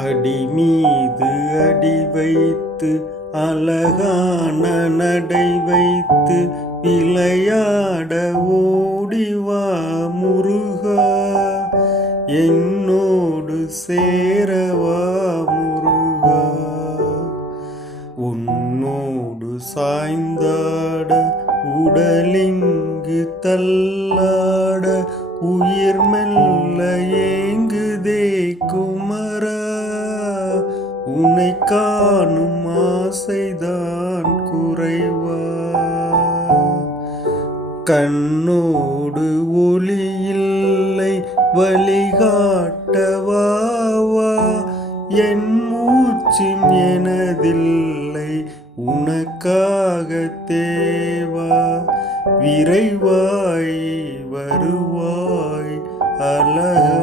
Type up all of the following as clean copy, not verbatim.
அடி மீது அடி வைத்து அழகான நடை வைத்து விளையாட ஓடிவா முருகா, என்னோடு சேரவா முருகா. உன்னோடு சாய்ந்தாட உடலிங்கு தள்ளாட உயிர் மெல்ல ஏங்குதே குமரா, உன்னை காணும் ஆசைதான் குறைவா. கண்ணோடு ஒளி இல்லை வழிகாட்டவாவா, என் மூச்சும் எனதில்லை உனக்காக தேவா. விரைவாய் வருவாய் அழகா,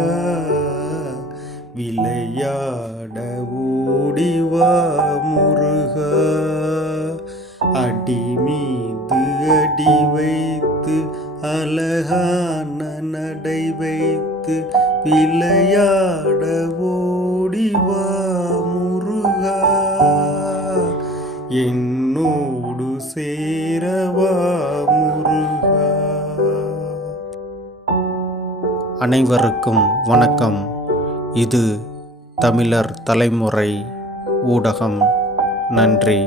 விளையாட ஓடிவா முருகா. அடி மீது அடி வைத்து அழகான நடை வைத்து விளையாட ஓடிவா முருகா, என்னோடு சேரவா முருகா. அனைவருக்கும் வணக்கம். இது தமிழர் தலைமுறை ஊடகம். நன்றி.